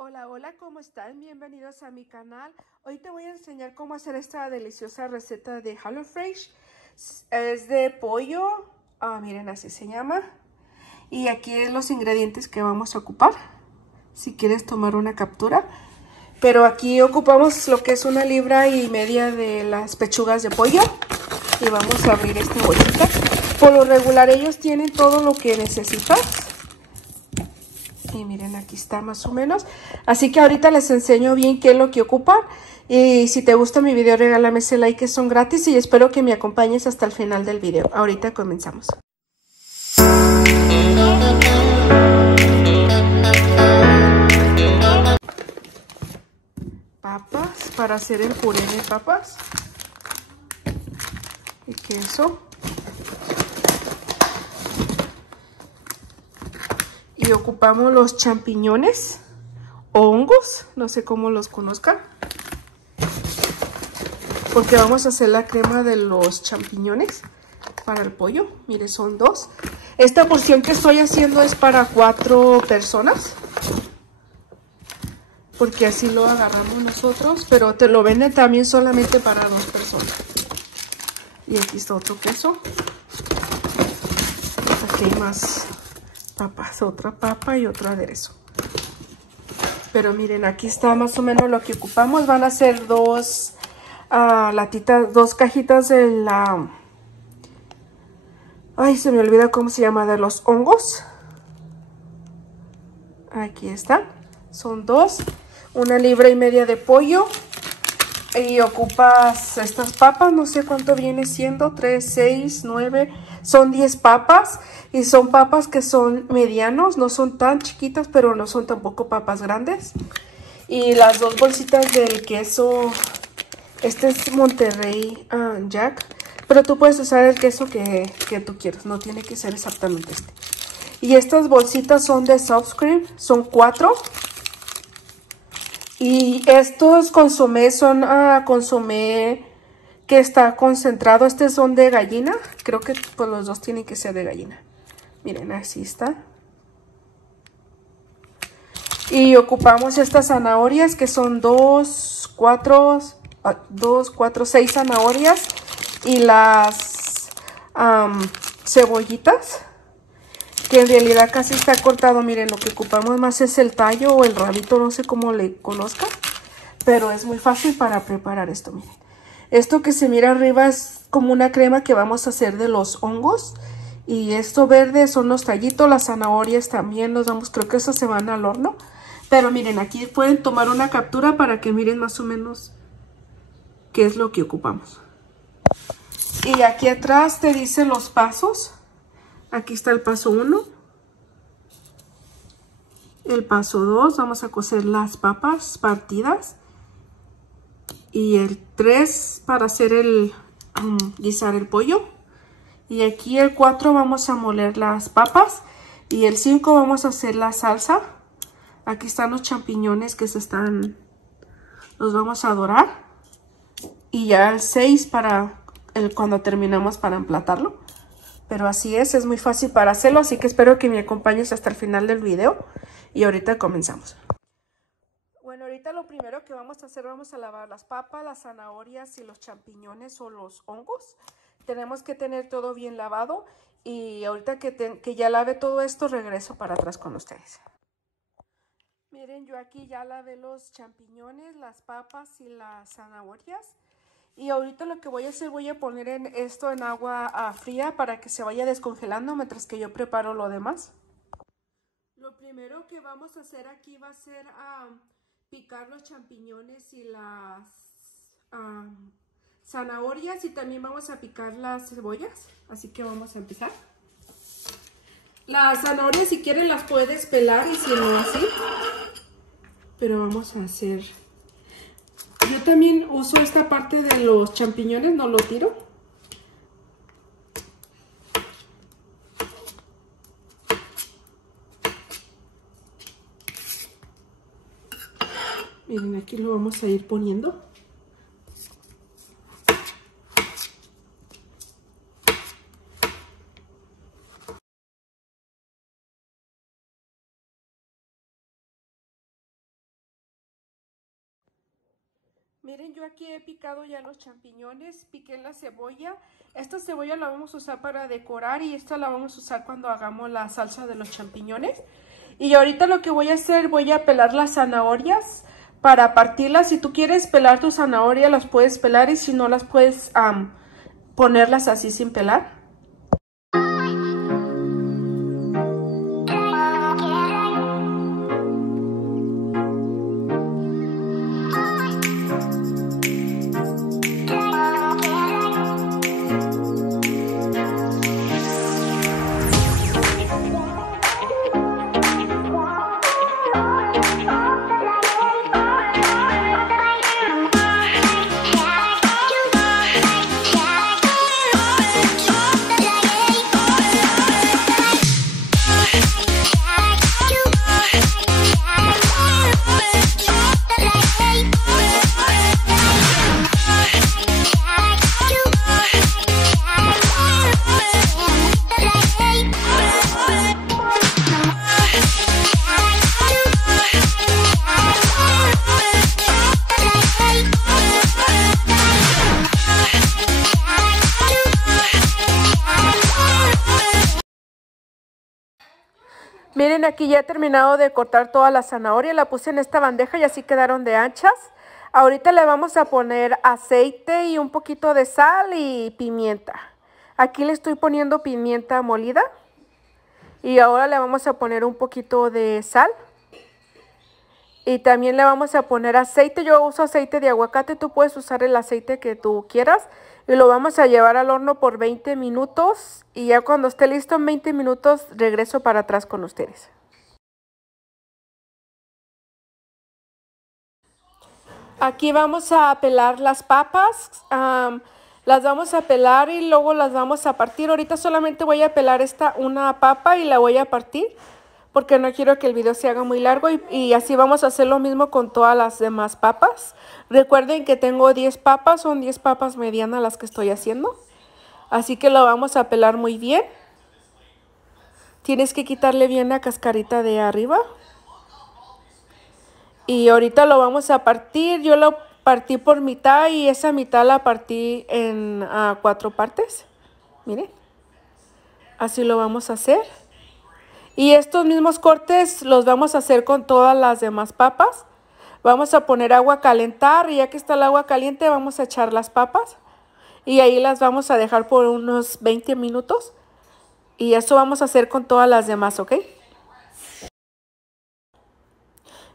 Hola, hola, ¿cómo están? Bienvenidos a mi canal. Hoy te voy a enseñar cómo hacer esta deliciosa receta de HelloFresh. Es de pollo, miren, así se llama. Y aquí los ingredientes que vamos a ocupar, si quieres tomar una captura. Pero aquí ocupamos lo que es 1,5 libras de las pechugas de pollo. Y vamos a abrir esta bolsita. Por lo regular ellos tienen todo lo que necesitas. Y miren, aquí está más o menos. Así que ahorita les enseño bien qué es lo que ocupan. Y si te gusta mi video, regálame ese like, que son gratis. Y espero que me acompañes hasta el final del video. Ahorita comenzamos. Papas, para hacer el puré de papas. Y queso. Y ocupamos los champiñones o hongos, no sé cómo los conozcan, porque vamos a hacer la crema de los champiñones para el pollo. Mire, son 2. Esta porción que estoy haciendo es para 4 personas, porque así lo agarramos nosotros, pero te lo venden también solamente para 2 personas. Y aquí está otro queso. Aquí hay más papas, otra papa y otro aderezo. Pero miren, aquí está más o menos lo que ocupamos. Van a ser 2 latitas, 2 cajitas de la... Ay, se me olvida cómo se llama, de los hongos. Aquí está. Son 2. 1,5 libras de pollo. Y ocupas estas papas, no sé cuánto viene siendo, 3, 6, 9, son 10 papas. Y son papas que son medianos, no son tan chiquitas, pero no son tampoco papas grandes. Y las 2 bolsitas del queso, este es Monterrey Jack, pero tú puedes usar el queso que tú quieras, no tiene que ser exactamente este. Y estas bolsitas son de soft cream, son 4. Y estos consomé son consomé que está concentrado. Estos son de gallina. Creo que pues los 2 tienen que ser de gallina. Miren, así está. Y ocupamos estas zanahorias que son 2, 4, 6 zanahorias. Y las cebollitas, que en realidad casi está cortado. Miren, lo que ocupamos más es el tallo o el rabito, no sé cómo le conozcan, pero es muy fácil para preparar esto. Miren, esto que se mira arriba es como una crema que vamos a hacer de los hongos, y esto verde son los tallitos. Las zanahorias también los vamos, creo que esas se van al horno. Pero miren, aquí pueden tomar una captura para que miren más o menos qué es lo que ocupamos. Y aquí atrás te dice los pasos. Aquí está el paso 1. El paso 2, vamos a cocer las papas partidas. Y el 3 para hacer el guisar el pollo. Y aquí el 4 vamos a moler las papas. Y el 5 vamos a hacer la salsa. Aquí están los champiñones que los vamos a dorar. Y ya el 6 para cuando terminamos para emplatarlo. Pero así es muy fácil para hacerlo, así que espero que me acompañes hasta el final del video. Y ahorita comenzamos. Bueno, ahorita lo primero que vamos a hacer, vamos a lavar las papas, las zanahorias y los champiñones o los hongos. Tenemos que tener todo bien lavado. Y ahorita que ya lave todo esto, regreso para atrás con ustedes. Miren, yo aquí ya lavé los champiñones, las papas y las zanahorias. Y ahorita lo que voy a hacer, voy a poner esto en agua fría para que se vaya descongelando mientras que yo preparo lo demás. Lo primero que vamos a hacer aquí va a ser picar los champiñones y las zanahorias, y también vamos a picar las cebollas. Así que vamos a empezar. Las zanahorias, si quieren, las puedes pelar, y si no, así. Pero vamos a hacer... Yo también uso esta parte de los champiñones, no lo tiro. Miren, aquí lo vamos a ir poniendo. Miren, yo aquí he picado ya los champiñones, piqué la cebolla. Esta cebolla la vamos a usar para decorar y esta la vamos a usar cuando hagamos la salsa de los champiñones. Y ahorita lo que voy a hacer, voy a pelar las zanahorias para partirlas. Si tú quieres pelar tu zanahoria, las puedes pelar, y si no, las puedes ponerlas así sin pelar. Miren, aquí ya he terminado de cortar toda la zanahoria, la puse en esta bandeja y así quedaron de anchas. Ahorita le vamos a poner aceite y un poquito de sal y pimienta. Aquí le estoy poniendo pimienta molida y ahora le vamos a poner un poquito de sal. Y también le vamos a poner aceite. Yo uso aceite de aguacate, tú puedes usar el aceite que tú quieras. Y lo vamos a llevar al horno por 20 minutos. Y ya cuando esté listo en 20 minutos regreso para atrás con ustedes. Aquí vamos a pelar las papas. Las vamos a pelar y luego las vamos a partir. Ahorita solamente voy a pelar una papa y la voy a partir, porque no quiero que el video se haga muy largo y así vamos a hacer lo mismo con todas las demás papas. Recuerden que tengo 10 papas, son 10 papas medianas las que estoy haciendo. Así que lo vamos a pelar muy bien. Tienes que quitarle bien la cascarita de arriba. Y ahorita lo vamos a partir. Yo lo partí por mitad y esa mitad la partí en 4 partes. Miren, así lo vamos a hacer. Y estos mismos cortes los vamos a hacer con todas las demás papas. Vamos a poner agua a calentar y ya que está el agua caliente vamos a echar las papas. Y ahí las vamos a dejar por unos 20 minutos. Y eso vamos a hacer con todas las demás, ¿ok?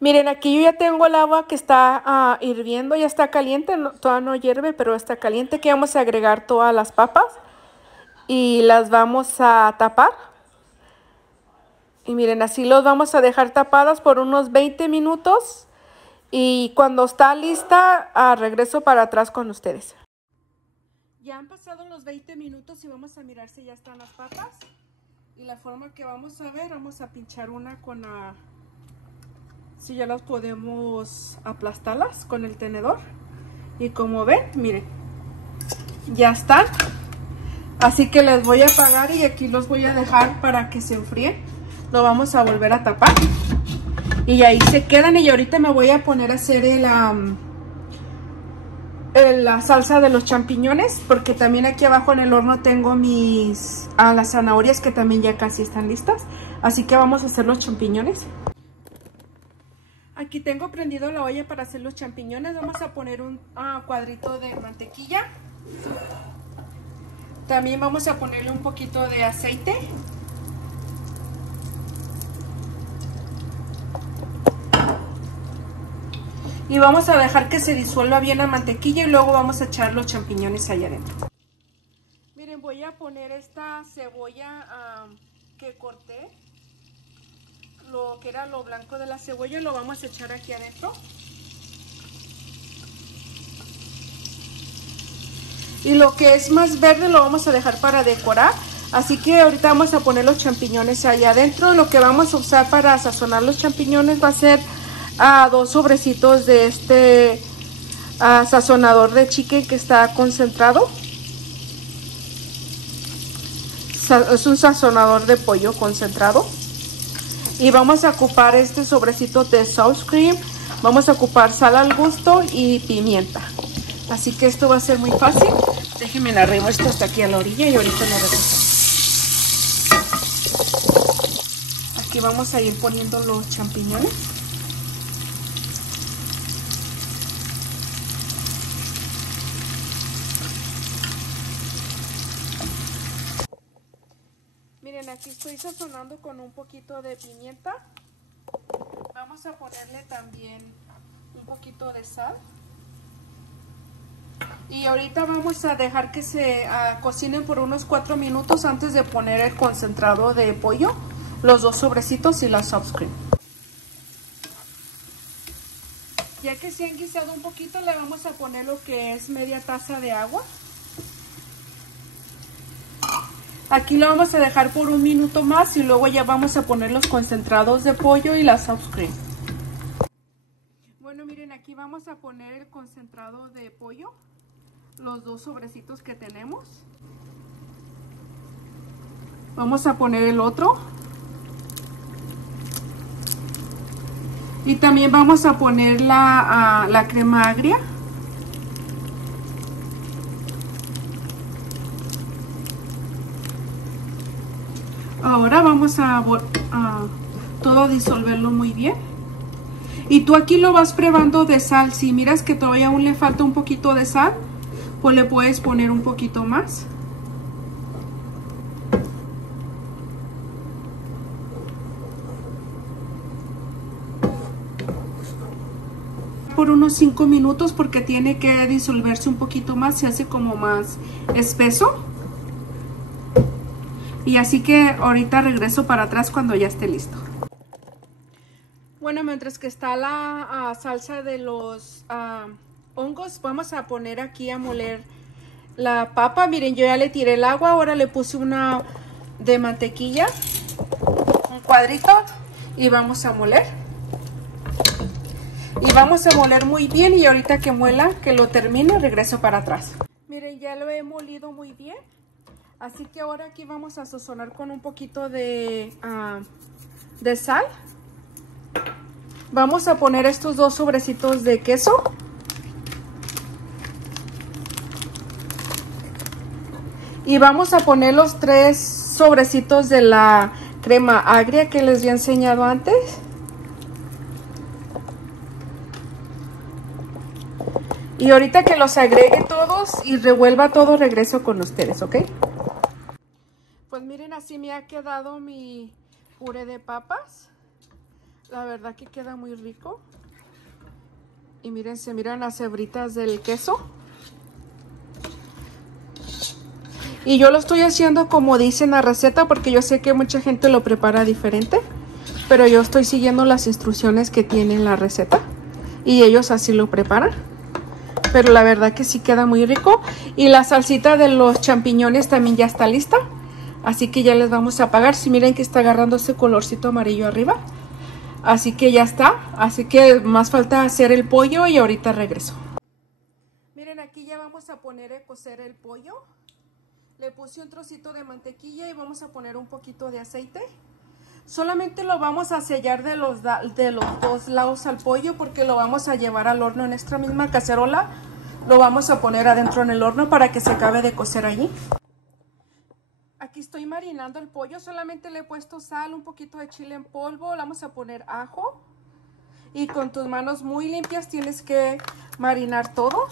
Miren, aquí yo ya tengo el agua que está hirviendo, ya está caliente. Todavía no hierve, pero está caliente. Aquí vamos a agregar todas las papas y las vamos a tapar. Y miren, así los vamos a dejar tapadas por unos 20 minutos. Y cuando está lista, regreso para atrás con ustedes. Ya han pasado los 20 minutos y vamos a mirar si ya están las papas. Y la forma que vamos a ver, vamos a pinchar una con la... Si ya las podemos aplastarlas con el tenedor. Y como ven, miren, ya están. Así que les voy a apagar y aquí los voy a dejar para que se enfríen. Lo vamos a volver a tapar. Y ahí se quedan. Y ahorita me voy a poner a hacer la salsa de los champiñones. Porque también aquí abajo en el horno tengo las zanahorias que también ya casi están listas. Así que vamos a hacer los champiñones. Aquí tengo prendido la olla para hacer los champiñones. Vamos a poner un cuadrito de mantequilla. También vamos a ponerle un poquito de aceite. Y vamos a dejar que se disuelva bien la mantequilla y luego vamos a echar los champiñones allá adentro. Miren, voy a poner esta cebolla que corté. Lo que era lo blanco de la cebolla lo vamos a echar aquí adentro. Y lo que es más verde lo vamos a dejar para decorar. Así que ahorita vamos a poner los champiñones allá adentro. Lo que vamos a usar para sazonar los champiñones va a ser 2 sobrecitos de este sazonador de chicken que está concentrado. Es un sazonador de pollo concentrado. Y vamos a ocupar este sobrecito de sauce cream. Vamos a ocupar sal al gusto y pimienta. Así que esto va a ser muy fácil. Déjenme le arrimo esto hasta aquí a la orilla y ahorita lo regresamos. Aquí vamos a ir poniendo los champiñones. Miren, aquí estoy sazonando con un poquito de pimienta. Vamos a ponerle también un poquito de sal. Y ahorita vamos a dejar que se cocinen por unos 4 minutos antes de poner el concentrado de pollo, los 2 sobrecitos y la soft cream. Ya que se han guisado un poquito, le vamos a poner lo que es media taza de agua. Aquí lo vamos a dejar por 1 minuto más y luego ya vamos a poner los concentrados de pollo y la soft cream. Bueno, miren, aquí vamos a poner el concentrado de pollo, los 2 sobrecitos que tenemos. Vamos a poner el otro. Y también vamos a poner la crema agria. Ahora vamos a todo disolverlo muy bien. Y tú aquí lo vas probando de sal. Si miras que todavía aún le falta un poquito de sal, pues le puedes poner un poquito más. Por unos 5 minutos porque tiene que disolverse un poquito más, se hace como más espeso. Y así que ahorita regreso para atrás cuando ya esté listo. Bueno, mientras que está la salsa de los hongos, vamos a poner aquí a moler la papa. Miren, yo ya le tiré el agua, ahora le puse una de mantequilla, un cuadrito, y vamos a moler. Y vamos a moler muy bien y ahorita que muela, que lo termine, regreso para atrás. Miren, ya lo he molido muy bien. Así que ahora aquí vamos a sazonar con un poquito de sal. Vamos a poner estos 2 sobrecitos de queso. Y vamos a poner los 3 sobrecitos de la crema agria que les había enseñado antes. Y ahorita que los agregue todos y revuelva todo, regreso con ustedes, ¿ok? Pues miren, así me ha quedado mi puré de papas. La verdad que queda muy rico. Y miren, se miran las hebritas del queso. Y yo lo estoy haciendo como dice en la receta porque yo sé que mucha gente lo prepara diferente. Pero yo estoy siguiendo las instrucciones que tiene en la receta. Y ellos así lo preparan. Pero la verdad que sí queda muy rico. Y la salsita de los champiñones también ya está lista. Así que ya les vamos a apagar. Si miren que está agarrando ese colorcito amarillo arriba. Así que ya está. Así que más falta hacer el pollo y ahorita regreso. Miren, aquí ya vamos a poner a cocer el pollo. Le puse un trocito de mantequilla y vamos a poner un poquito de aceite. Solamente lo vamos a sellar de los 2 lados al pollo porque lo vamos a llevar al horno en esta misma cacerola. Lo vamos a poner adentro en el horno para que se acabe de cocer allí. Aquí estoy marinando el pollo, solamente le he puesto sal, un poquito de chile en polvo, le vamos a poner ajo. Y con tus manos muy limpias tienes que marinar todo.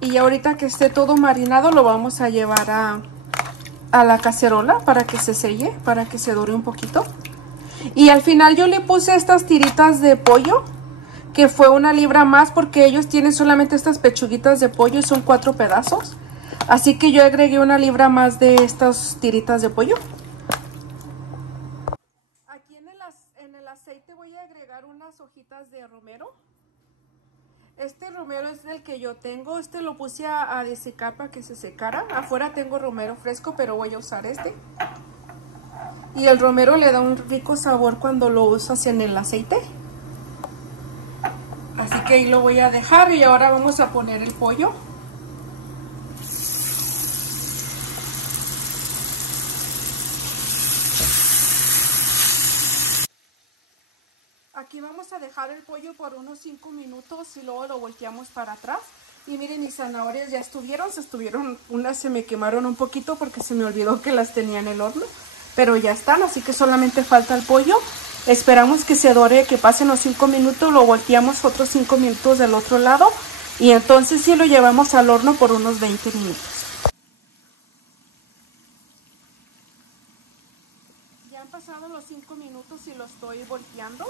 Y ahorita que esté todo marinado lo vamos a llevar a la cacerola para que se selle, para que se dore un poquito. Y al final yo le puse estas tiritas de pollo, que fue 1 libra más porque ellos tienen solamente estas pechuguitas de pollo y son 4 pedazos. Así que yo agregué 1 libra más de estas tiritas de pollo. Aquí en el aceite voy a agregar unas hojitas de romero. Este romero es el que yo tengo. Este lo puse a desecar para que se secara. Afuera tengo romero fresco, pero voy a usar este. Y el romero le da un rico sabor cuando lo usas en el aceite. Así que ahí lo voy a dejar y ahora vamos a poner el pollo. Aquí vamos a dejar el pollo por unos 5 minutos y luego lo volteamos para atrás. Y miren, mis zanahorias ya estuvieron, unas se me quemaron un poquito porque se me olvidó que las tenía en el horno. Pero ya están, así que solamente falta el pollo. Esperamos que se dore, que pasen los 5 minutos, lo volteamos otros 5 minutos del otro lado. Y entonces sí lo llevamos al horno por unos 20 minutos. Ya han pasado los 5 minutos y lo estoy volteando.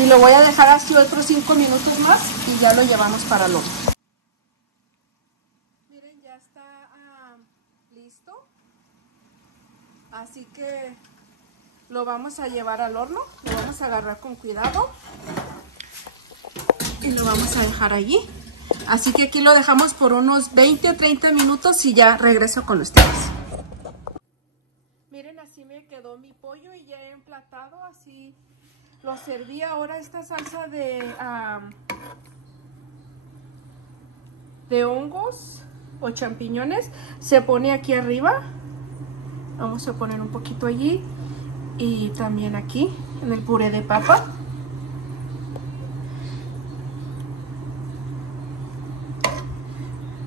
Y lo voy a dejar así otros 5 minutos más y ya lo llevamos para el horno. Miren, ya está listo. Así que lo vamos a llevar al horno. Lo vamos a agarrar con cuidado. Y lo vamos a dejar allí. Así que aquí lo dejamos por unos 20 o 30 minutos y ya regreso con ustedes. Miren, así me quedó mi pollo y ya he emplatado así. Lo serví ahora esta salsa de hongos o champiñones. Se pone aquí arriba. Vamos a poner un poquito allí. Y también aquí en el puré de papa.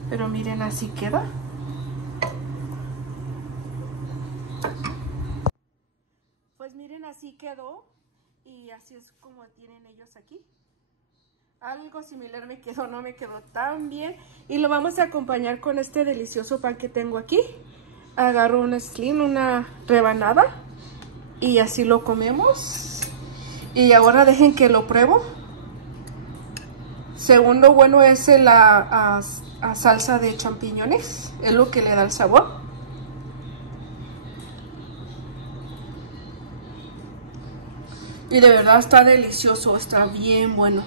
Pero miren, así queda. Pues miren, así quedó. Y así es como tienen ellos aquí. Algo similar me quedó, no me quedó tan bien. Y lo vamos a acompañar con este delicioso pan que tengo aquí. Agarro una slim, una rebanada. Y así lo comemos. Y ahora dejen que lo pruebo. Segundo bueno es la salsa de champiñones. Es lo que le da el sabor. Y de verdad está delicioso, está bien bueno.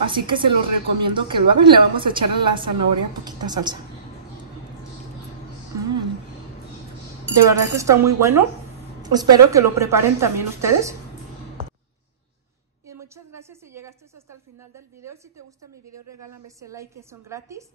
Así que se los recomiendo que lo hagan. Le vamos a echar a la zanahoria poquita salsa. De verdad que está muy bueno. Espero que lo preparen también ustedes. Y muchas gracias si llegaste hasta el final del video. Si te gusta mi video, regálame ese like, que son gratis.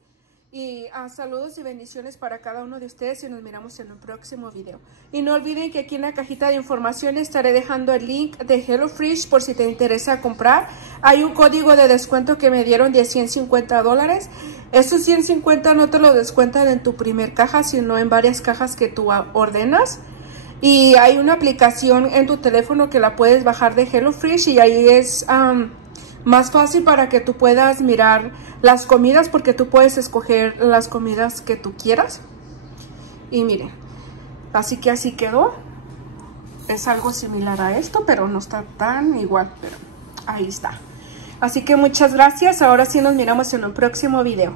Y saludos y bendiciones para cada uno de ustedes y nos miramos en un próximo video. Y no olviden que aquí en la cajita de información estaré dejando el link de HelloFresh por si te interesa comprar. Hay un código de descuento que me dieron de $150. Esos 150 no te lo descuentan en tu primer caja, sino en varias cajas que tú ordenas. Y hay una aplicación en tu teléfono que la puedes bajar de HelloFresh y ahí es más fácil para que tú puedas mirar las comidas, porque tú puedes escoger las comidas que tú quieras. Y miren, así que así quedó. Es algo similar a esto, pero no está tan igual, pero ahí está. Así que muchas gracias. Ahora sí nos miramos en un próximo video.